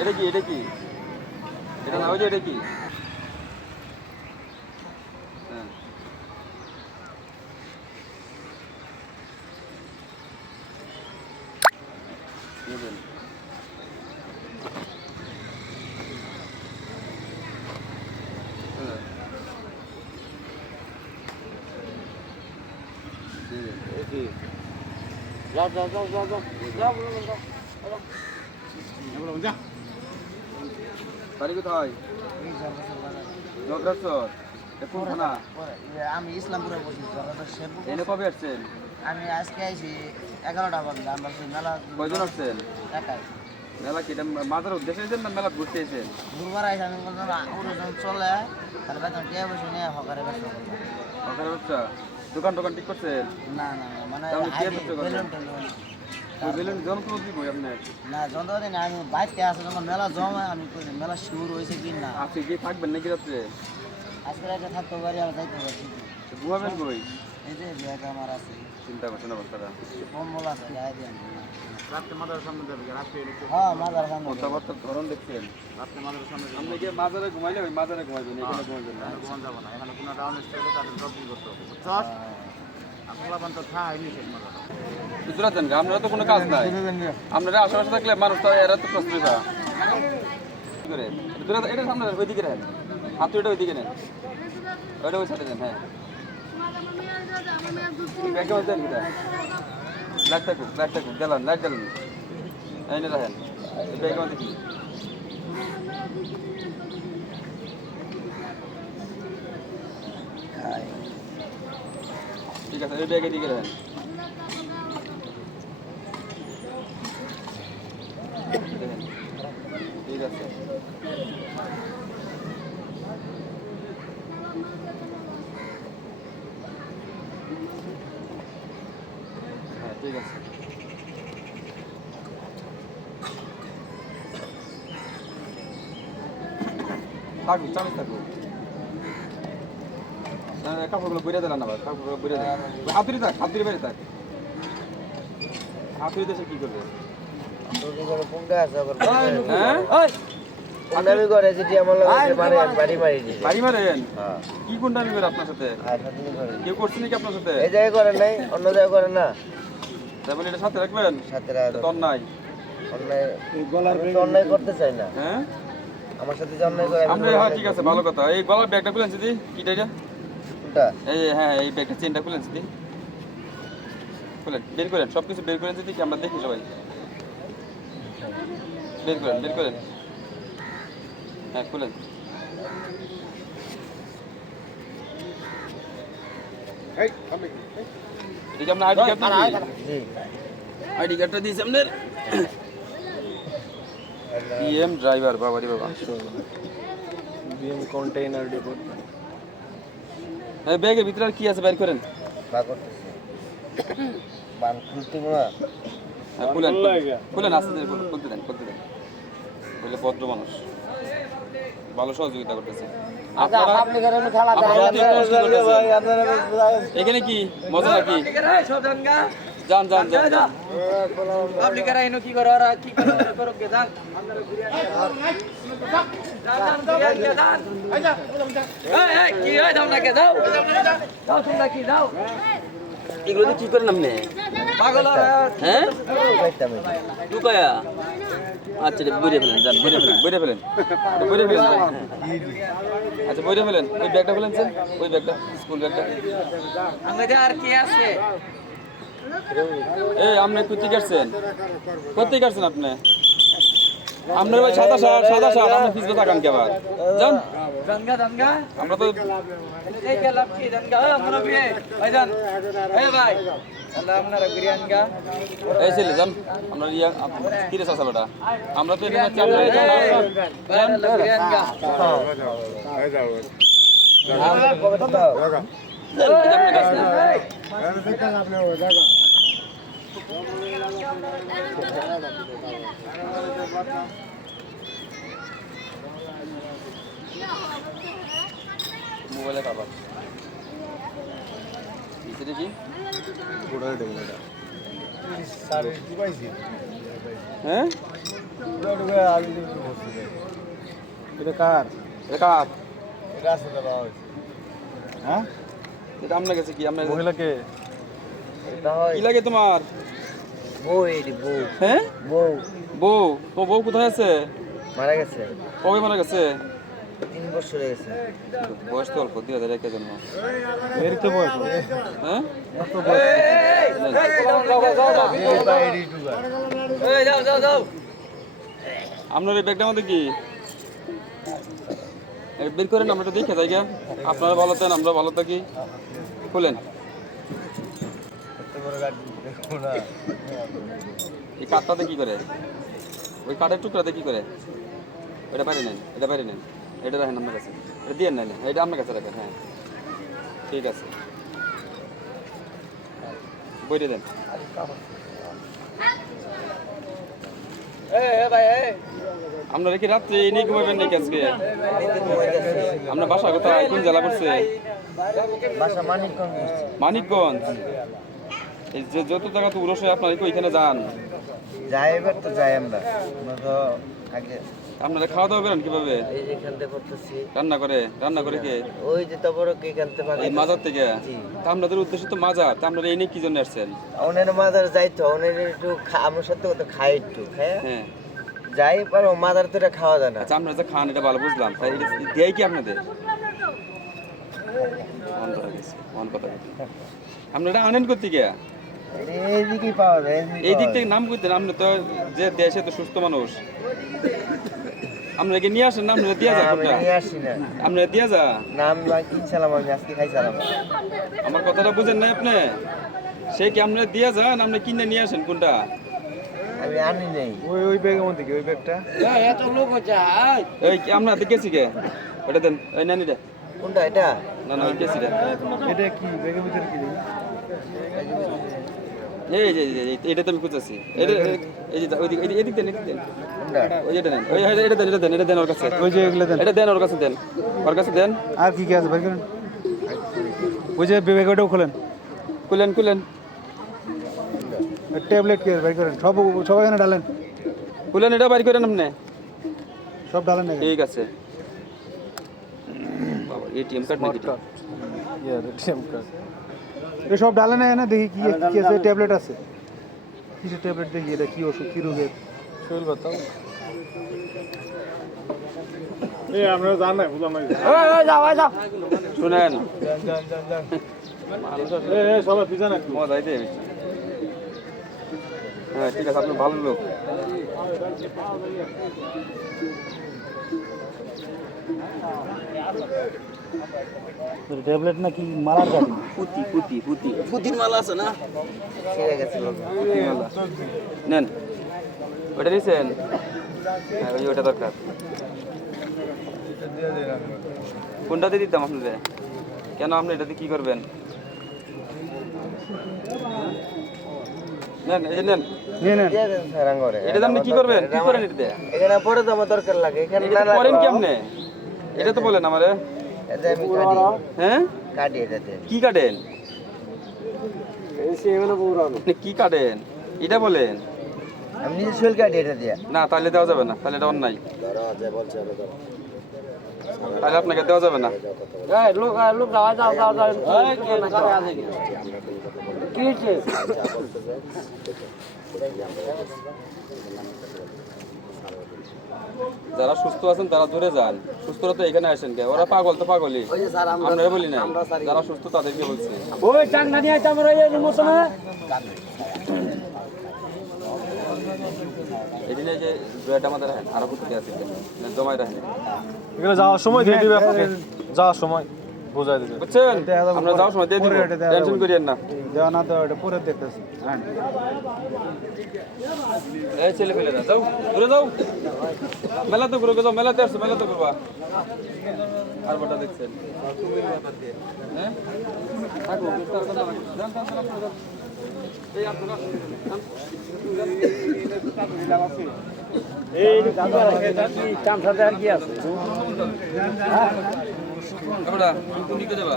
এটা কি এটা কি এটা না হয়েছে এটা কি হ্যাঁ নেবেন যাও যাও যাও যাও যাও যাও বাড়ি কোথায় জগদ্দল কোন থানা আমি ইসলামপুরে বসি এনে কবে আসছেন আমি আজকে আইছি 11টা বাজে আমরা মেলা কয়জন আসছেন একাই মেলা কি মাজার উদ্দেশ্যে এসেছেন না মেলা ঘুরতে এসেছেন দুর্বার আইসি আমি বললাম ওরজন চলে তার বেতন টিয়া বসে নিয়ে হকারে ব্যবসা করলাম হকারের ব্যবসা দোকান টোকান ঠিক করছেন না না মানে তাহলে কে ব্যবসা করবেন বেলুন যন্ত্র দিব আপনার না যন্ত্রপাতি না আমি বাইরে আছে যখন মেলা জমা আমি কই মেলা শুরু হয়েছে কি না আজকে কি থাকবেন নাকি রাত্রে আজকে রাতে থাকতে পারি আর যাইতে পারি ঘুমাবেন কই এই যে ব্যাগ আমার আছে চিন্তা করছেন না বাচ্চারা কম্বল আছে গায়ে দিয়ে রাত্রে মাজারের সামনে যাবে রাত্রে হ্যাঁ মাদার সামনে কথাবার্তার ধরন দেখছেন রাত্রে মাজারের সামনে আপনি কি মাজারে ঘুমাইলে ওই মাজারে ঘুমাইবেন এখানে ঘুমাইবেন না ঘুমান যাব না এখানে কোনো ডাউন স্টেজে তাদের জব করতে হবে বুঝছস আপনারা বান তো ঠাই নিছে মাজার বুঝছেন আপনারা তো কোনো কাজ নাই আপনারা আশেপাশে থাকলে মানুষ তো এরা তো প্রশ্ন পায় কি করে এটা সামনে ওইদিকে রাখেন হাত এটা ওইদিকে নেন ওইটা ওই সাথে নেন হ্যাঁ ব্যাগে ওইটা কি লাইট থাকুক জ্বালান লাইট জ্বালান এনে রাখেন ব্যাগে মধ্যে কি ঠিক আছে এই ব্যাগে দিকে রাখেন ঠিক আছে হ্যাঁ ঠিক আছে থাকুক চামিচ থাকুক কাপড়গুলো বইরে দিলাম না কাপড়গুলো বইরে দেন হাতুড়ি থাক হাতুড়ি বাইরে থাক হাতুড়ি দেশে কি করবে বাড়ি মারেন কি কোনটা নেবেন আপনার সাথে কেউ করছে নাকি আপনার সাথে এই জায়গায় করেন নাই অন্য জায়গায় করেন না তাই বলে এটা সাথে রাখবেন সাথে তন নাই অন্যায় করতে চাই না হ্যাঁ আমার সাথে যে অন্যায় করে আমরা হ্যাঁ ঠিক আছে ভালো কথা এই গলার ব্যাগটা খুলেন দিদি কিটা এটা এই হ্যাঁ এই ব্যাগটা চেনটা খুলেন দিদি খুলেন বের করেন সব কিছু বের করেন দিদি কি আমরা দেখি সবাই বের করেন হ্যাঁ খুলেন এটা কি আপনার আইডি কার্ড আইডি কার্ডটা দিয়েছি আপনার বিএম ড্রাইভার বাবারি বাবা বিএম কন্টেইনার ডিপোট এই ব্যাগের ভিতরে আর কি আছে বের করেন খুলেন আস্তে ধীরে খুলতে দেন বলে ভদ্র মানুষ ভালো সহযোগিতা করতেছে এখানে কি মজা নাকি যান পাবলিকেরা এনো কি করে ওরা কি করে করবে যান কি হয় তোমরা কে যাও তোমরা কি যাও এগুলো কি করেন আপনি পাগল হ্যাঁ টুকায়া আচ্ছা বইরে ফেলেন যান বইরে ফেলেন আচ্ছা বইরে ফেলেন ওই ব্যাগটা ফেলেন স্যার ওই ব্যাগটা স্কুল ব্যাগটা আমাদের আর কি আছে এই আপনি কোথায় গেছেন আপনি আপনার ভাই সাদা শার্ট আপনি পিছনে তাকান কে আবার যান দাঙ্গা আমরা তো এই গেলাম কি দাঙ্গা আমরা বিয়ে ভাই যান এই ভাই আল্লাহ আপনারা বিরিয়ানগা এই ছেলে যান আমরা ইয়া কি রে সাসা বেটা আমরা তো এখানে চাপ নাই যান বিরিয়ানগা এই যাও আমরা কবে তো দাও মোবাইলে কাবার নিচে দেখি হ্যাঁ এটা কার? এটা কার? এটা আছে তো বাবা। হ্যাঁ? এটা আপনার কাছে কি আপনার মহিলাকে কি লাগে তোমার? বউ এটি বউ হ্যাঁ বউ বউ তো বউ কোথায় আছে? মারা গেছে কবে মারা গেছে? 3 বছর হয়ে গেছে বয়স তো অল্প 2001 জন্ম। এর তো বয়স। হ্যাঁ কত বয়স? আপনার এই ব্যাগটার মধ্যে কি এই বের করেন, আমরা এটা দেখে যাই গা। আপনারা ভালো থাকেন, আমরা ভালো থাকি। খুলেন এই কাঠটাতে কি করে, ওই কাঠের টুকরাতে কি করে? এটা বাইরে নেন, এটা বাইরে নেন, এটা রাখেন আপনার কাছে, এটা দিয়ে নেন, এটা আপনার কাছে রাখেন। হ্যাঁ ঠিক আছে, বইটা দেন। আপনারা কি রাত্রে এই নিয়ে ঘুমাবেন নাকি আজকে? আপনার বাসা কোথায়, কোন জেলা করছে? বাসা মানিকগঞ্জ মানিকগঞ্জ। এই যে যত জায়গা তো উরস হয় আপনারা কি ওইখানে যান? যাই এবার তো যাই আমরা তো আগে আপনারা খাওয়া দাওয়া করেন কিভাবে? এই যে খেলতে করতেছি রান্না করে কে? ওই যে তবর কি খেলতে পারে এই মাজার থেকে? জি। তা আপনাদের উদ্দেশ্য তো মাজার, তা আপনারা এই নিয়ে কি জন্য আসছেন? ওনের মাদার যাইতো ওনের একটু আমার সাথে তো খাই একটু হ্যাঁ হ্যাঁ যাই পারো মাদার তো এটা খাওয়া যায় না আচ্ছা, আপনারা যে খান এটা ভালো বুঝলাম, তাই এটা দেয় কি আপনাদের? অন কথা গেছে, অন কথা গেছে। আপনারা আনেন করতে গিয়া এইদিকেই পাওয়া যায় এই দিক থেকে নাম করতেন, আপনি তো যে দেশে তো সুস্থ মানুষ, আপনারা কি নিয়ে আসেন না? আপনারা দিয়া যা আমি কোনটা? নিয়ে আসি না আপনারা দিয়া যা। নাম কিনছিলাম আমি আজকে খাইছিলাম আমার কথাটা বুঝেন নাই আপনি? সে কি আপনারা দিয়া যান, আপনি কিনে নিয়ে আসেন কোনটা? আমি আনি নেই ওই ব্যাগের মধ্যে কি ওই ব্যাগটা? এই কি আমরা দেখেছি কে? ওটা দেন, ওই নানি রে। কোনটা এটা না না ওই কেসিটা। এটা কি ব্যাগের ভিতরে কি? এই যে এটা তো আমি খুঁজেছি। এটা এই যে ওই দিক এদিক দেন, এদিক দেন। কোনটা ওই যেটা নেন, ওই এটা দেন ওর কাছে। ওই যে এগুলো দেন। এটা দেন ওর কাছে, দেন ওর কাছে দেন। আর কি কি আছে বের করেন? ওই যে ব্যাগটাও খোলেন। খুলেন ট্যাবলেট কে বের করেন? সব এখানে ডালেন। খুলেন, এটা বাইর করেন আপনি। সব ডালেন না। ঠিক আছে। বাবা এটিএম কার্ড নাকি? ATM card. এই সব ডালেন না এখানে, দেখি কি কি আছে। ট্যাবলেট আছে। কিসের ট্যাবলেট দেখি, এটা কি ওষুধ, কি রোগের? শরীর বাতাও। এই আমরা জান না, বুঝলাম না। যাও শুনেন, এই সবাই পিছন একটু। মজাই দে। হ্যাঁ ঠিক আছে, আপনি ভালো লোক। ট্যাবলেট নাকি মালার গাড়ি? পুতির মালা আছে না? ছিঁড়ে গেছে লোক পুতির মালা নেন, ওটা নিয়েছেন? হ্যাঁ ওইটা দরকার। কোনটাতে দিতাম আপনাদের? কেন আপনি এটাতে কি করবেন? নেন, এই যে নেন। নিয়ে নেন। দিয়ে দেন স্যার আঙ্গরে এটাতে আপনি কি করবেন? কি করেন এটাতে? এখানে পরে তো আমার দরকার লাগে এখানে এটা না করেন কি আপনি? এটা তো বলেন আমারে। এতে আমি কাটি হ্যাঁ কাটি এটাতে কি কাটেন? আপনি কি কাটেন এটা বলেন। আমি নিজে শরীর কাটি এটা দিয়ে না তাহলে দেওয়া যাবে না, তাহলে এটা অন্যায়। তাহলে আপনাকে দেওয়া যাবে না। যারা সুস্থ আছেন তারা দূরে যান, সুস্থরা তো এখানে আসেন কে? ওরা পাগল তো পাগলই, আমরা বলি না। যারা সুস্থ তাদেরকে বলছি। এদিনে যে দুয়াটা আমাদের রাখেন, আরো কোথায় আছে জমায় রাখেন, এগুলো যাওয়ার সময় দিয়ে দিবে আপনাকে। যাওয়ার সময় বোঝাই দিবে। বুঝছেন? আমরা যাওয়ার সময় দিয়ে দিব, টেনশন করিয়েন না। দেওয়া না দেওয়া এটা পরে দেখতেছি। হ্যাঁ এই ছেলে ফেলেরা যাও, দূরে যাও। মেলাতে ঘুরে যাও, মেলাতে আসছো, মেলাতে ঘুরবা। আর বটা দেখছেন? হ্যাঁ থাকো, বিস্তার কথা না। যান, যান, যান, আপনারা যান। এই আপনারা যান। এই কাম সাথে আর কি আছে? আমরা কোন দিকে যাবা?